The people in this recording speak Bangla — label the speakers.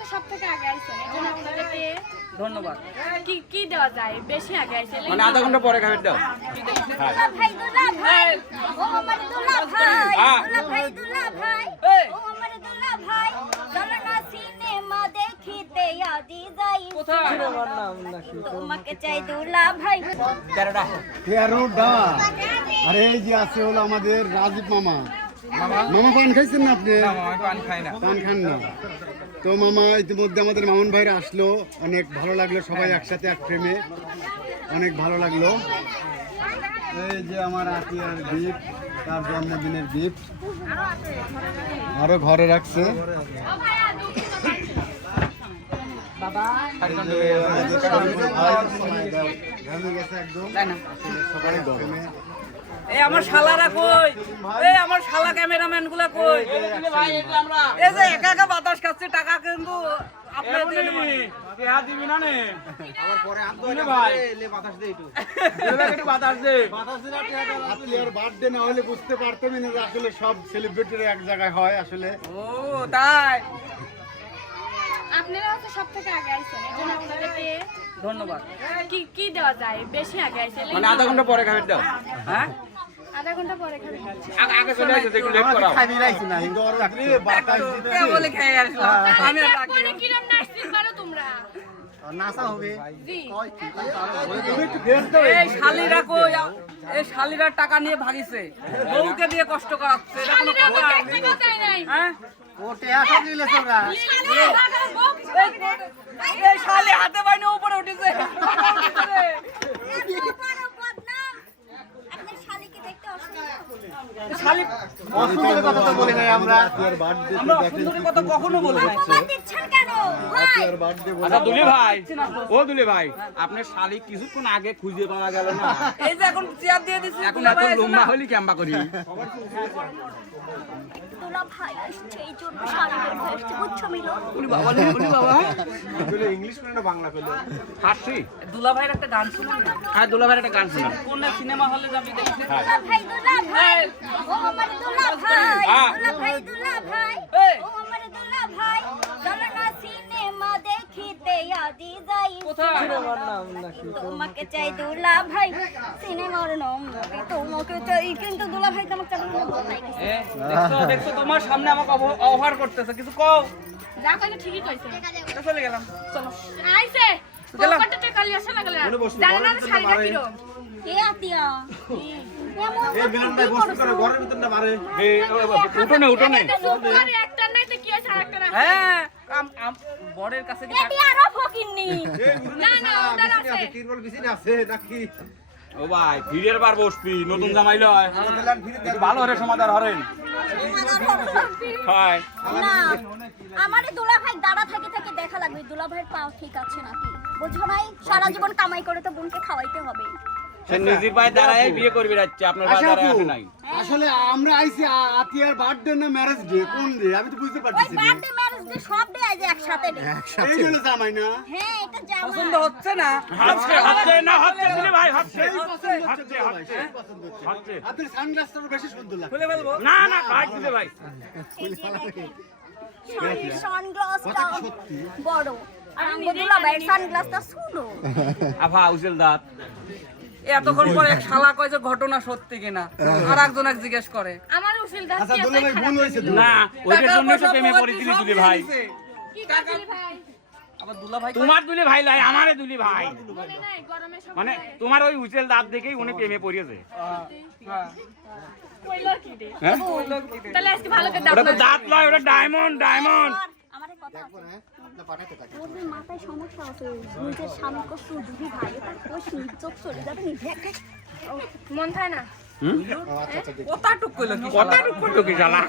Speaker 1: হচ্ছে সব থেকে আগে আইছেন এই আপনাদেরকে
Speaker 2: ধন্যবাদ।
Speaker 1: কি কি দেওয়া যায়? বেশি আগে আইছেন
Speaker 3: মানে আধা ঘণ্টা পরে খাবার দাও।
Speaker 4: ভাই দুলা ভাই। ও আমার দুলা ভাই দুলা ভাই দুলা ভাই ও আমার দুলা ভাই চলো না সিনেমা দেখিতে আজি যাই।
Speaker 2: কোথায়?
Speaker 4: তোমাকে চাই দুলা ভাই
Speaker 5: আর এই যে আছে হলো আমাদের রাজীব মামা। মামা পান খাইছেন না আপনি
Speaker 3: পান
Speaker 5: খান না তো মামা ইতিমধ্যে আমাদের মামুন ভাইরা আসলো অনেক ভালো লাগল সবাই একসাথে এক ফ্রেমে অনেক ভালো লাগল এই যে আমার আত্মীয়ার গিফট তার জন্মদিনের গিফট আরও ঘরে রাখছে ঘামে গেছে একদম সবাই গরমে
Speaker 2: এই আমার শালারা কই? এই আমার শালা ক্যামেরাম্যানগুলা কই? এই যে একা একা বাতাস খাচ্ছে টাকা কিন্তু
Speaker 5: বুঝতে পারতাম না যে আসলে সব সেলিব্রিটির এক জায়গায় হয় আসলে।
Speaker 2: ও তাই?
Speaker 1: আপনারা হচ্ছে সব থেকে আগে আইছেন এই জন্য আপনাদেরকে
Speaker 2: ধন্যবাদ।
Speaker 1: কি কি দেওয়া যায়? বেশি আগে আইছেন
Speaker 3: মানে আধা ঘণ্টা পরে খাবার দাও।
Speaker 2: হ্যাঁ?
Speaker 1: আধা ঘণ্টা পরে খাবেন
Speaker 3: আগে- আগে চলে আসছে একটু লেট করাও।
Speaker 5: বাতাস
Speaker 2: কে বলে খেয়ে আসলাম আমি রাখি
Speaker 1: কিরম নাচতে পারো তোমরা?
Speaker 5: নাসা হবে।
Speaker 2: এই শালিরা কই? এই শালিরা টাকা নিয়ে ভাগিছে। বউকে দিয়ে কষ্ট করাচ্ছে এটা কোনো কথা। হ্যাঁ?
Speaker 1: বউ
Speaker 2: এই শালি হাতে বাইনে উপরে উঠেছে। শালি
Speaker 5: অসুন্দরের কথা তো বলি নাই আমরা।
Speaker 2: আমরা অসুন্দরের কথা কখনো বলি নাই।
Speaker 5: বার্থডে
Speaker 3: আচ্ছা দুলি ভাই। ও দুলি ভাই আপনার শালি কিছুক্ষণ আগে খুঁজে পাওয়া গেল না?
Speaker 2: এই যে এখন চেয়ার দিয়ে দিছি
Speaker 3: এখন এত লম্বা হলি কেমবা করি?
Speaker 4: দুলা হয়ে
Speaker 2: ভাইয়ের একটা গান শুনুন
Speaker 3: হ্যাঁ দুলা ভাইয়ের একটা গান শোনা
Speaker 2: কোন সিনেমা হলে যাবি দেখতে?
Speaker 4: দুলা ভাই দুলা ভাই। দুলা ভাই
Speaker 3: হ্যাঁ।
Speaker 4: দুলা ভাই দুলা ভাই
Speaker 2: এই।
Speaker 4: ও আমার দুলা ভাই চলো না সিনেমা দেখিতে আজি যাই
Speaker 2: কোথায়?
Speaker 4: তোমাকে চাই দুলা ভাই সিনেমার নাম তোমাকে চাই। কিন্তু দুলা ভাই তোমাকে
Speaker 2: দেখছ দেখছ তোমার সামনে আমাকে অফার করতেছে। কিছু কও।
Speaker 1: যা কইলে ঠিকই কইছে।
Speaker 2: চলে গেলাম। চলো।
Speaker 1: আইছে
Speaker 2: গেলাম।
Speaker 1: পকেটে আসে না গেলে? জানেন না শাড়িটা
Speaker 4: আতিয়া
Speaker 2: আম- বরের কাছে কি
Speaker 4: আরও ফকিন্নি।
Speaker 1: না না ওটার আছে
Speaker 3: ও ভাই ভিড়ের বার বসবি নতুন জামাই লয়। ভালো হরে সমাধান হরেন। হয়।
Speaker 4: দুলা ভাই দাঁড়া থেকে থেকে দেখা লাগবে। দুলা ভাইয়ের পাও ঠিক আছে নাকি? বুঝো নাই সারা জীবন কামাই করে তো বোনকে খাওয়াইতে হবে।
Speaker 3: সে নিজের পায়ে দাঁড়ায় বিয়ে করবি যাচ্ছে আপনার পায়ে দাঁড়ায় আসে নাই।
Speaker 5: আসলে আমরা আইছি আ- আতিয়ার বার্থডে না ম্যারেজ ডে কোন ডে আমি তো বুঝতে পারতেছি না।
Speaker 4: বার্থডে ম্যারেজ ডে সব ডে আজ একসাথে
Speaker 5: এই জন্য জামাই না?
Speaker 4: হ্যাঁ এটা জামা
Speaker 2: পছন্দ হচ্ছে না?
Speaker 3: হচ্ছে হচ্ছে না হচ্ছে দিলে ভাই হচ্ছে।
Speaker 5: হচ্ছে
Speaker 3: হচ্ছে, হচ্ছে।
Speaker 5: সেই পছন্দ হচ্ছে।
Speaker 3: হচ্ছে।
Speaker 5: আপনার সানগ্লাসটা বেশি সুন্দর লাগে
Speaker 2: খুলে ফেলব?
Speaker 3: না না ভাই দিলে ভাই।
Speaker 4: সানগ্লাসটা বড়। আর সানগ্লাসটা ছোট।
Speaker 3: উজেল দাঁত
Speaker 2: এতক্ষণ পরে এক শালা কয় যে ঘটনা সত্যি কিনা আর একজন এক জিজ্ঞেস করে।
Speaker 1: আমার উসিল দাস
Speaker 5: আচ্ছা
Speaker 1: কি
Speaker 5: দুলা ভাই ভুল হয়েছে
Speaker 3: না ওইটার জন্য তো প্রেমে
Speaker 2: তোমার
Speaker 3: পড়ে দিলি ভাই।
Speaker 1: কি করছিলি ভাই?
Speaker 3: তোমার দুলি ভাই লাই আমারে দুলি ভাই।
Speaker 1: মনে নাই গরমে সব
Speaker 3: মানে তোমার ওই উচেল দাঁত দেখেই উনি প্রেমে পড়িয়েছে।
Speaker 2: হ্যাঁ।
Speaker 3: হ্যাঁ দাঁত লয় ওটা ডায়মন্ড ডায়মন্ড
Speaker 4: কথা ওদের মাথায় সমস্যা আছে নিজের স্বামী কষ্ট দুধি ভাই তার কোষ নির্যোগ চলে যাবে নি? দেখে
Speaker 1: মন থাকে না
Speaker 2: কথা টুক কইলো কি?
Speaker 3: কত টুক করল কি জ্বালা